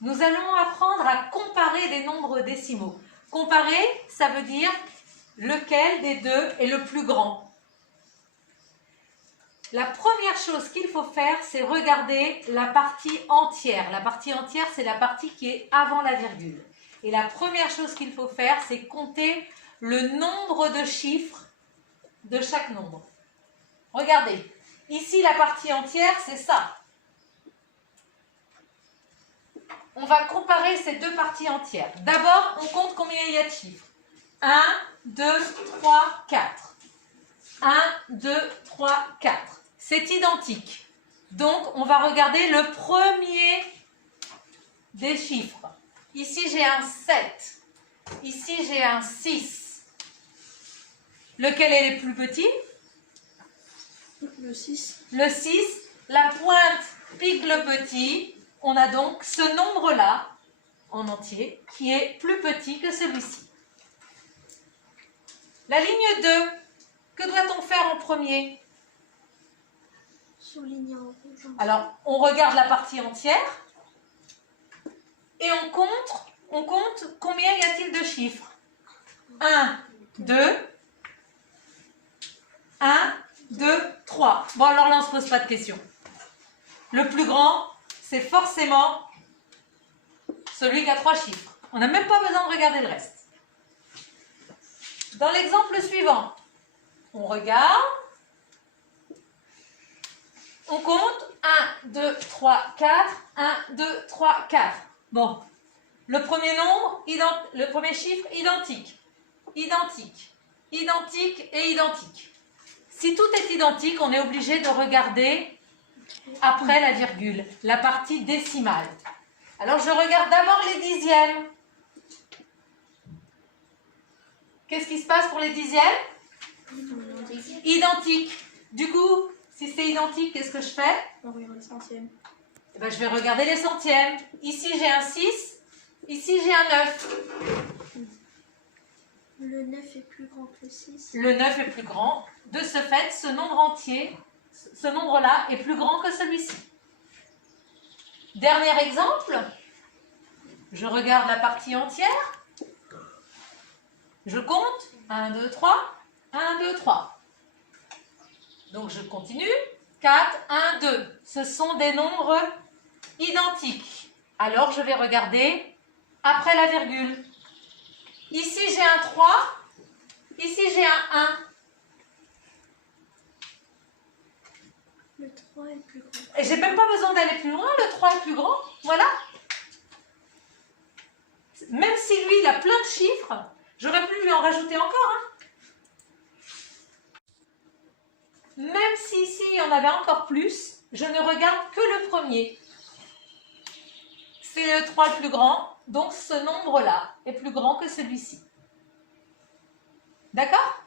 nous allons apprendre à comparer des nombres décimaux. Comparer, ça veut dire lequel des deux est le plus grand. La première chose qu'il faut faire, c'est regarder la partie entière. La partie entière, c'est la partie qui est avant la virgule. Et la première chose qu'il faut faire, c'est compter le nombre de chiffres de chaque nombre. Regardez, ici la partie entière, c'est ça. On va comparer ces deux parties entières. D'abord, on compte combien il y a de chiffres. 1, 2, 3, 4. 1, 2, 3, 4. C'est identique. Donc, on va regarder le premier des chiffres. Ici, j'ai un 7. Ici, j'ai un 6. Lequel est le plus petit? Le 6. Le 6. La pointe pique le petit. On a donc ce nombre-là, en entier, qui est plus petit que celui-ci. La ligne 2, que doit-on faire en premier? Souligner en rouge. Alors, on regarde la partie entière et on compte combien y a-t-il de chiffres. 1, 2, 1, 2, 3. Bon, alors là, on ne se pose pas de questions. Le plus grand, c'est forcément celui qui a 3 chiffres. On n'a même pas besoin de regarder le reste. Dans l'exemple suivant, on regarde, on compte 1, 2, 3, 4, 1, 2, 3, 4. Bon, le premier nombre, le premier chiffre, identique, identique, identique et identique. Si tout est identique, on est obligé de regarder après la virgule, la partie décimale. Alors, je regarde d'abord les dixièmes. Qu'est-ce qui se passe pour les dixièmes? Identique. Du coup, si c'est identique, qu'est-ce que je fais? On regarde les centièmes. Eh ben, je vais regarder les centièmes. Ici, j'ai un 6. Ici, j'ai un 9. Le 9 est plus grand que le 6. Le 9 est plus grand. De ce fait, ce nombre entier, ce nombre-là, est plus grand que celui-ci. Dernier exemple. Je regarde la partie entière. Je compte. 1, 2, 3. 1, 2, 3. Donc, je continue. 4, 1, 2. Ce sont des nombres identiques. Alors, je vais regarder après la virgule. Ici, j'ai un 3. Ici, j'ai un 1. Le 3 est plus grand. Et j'ai même pas besoin d'aller plus loin. Le 3 est plus grand. Voilà. Même si lui, il a plein de chiffres, j'aurais pu lui en rajouter encore. Même si ici, il y en avait encore plus, je ne regarde que le premier. C'est le 3 le plus grand, donc ce nombre-là est plus grand que celui-ci. D'accord ?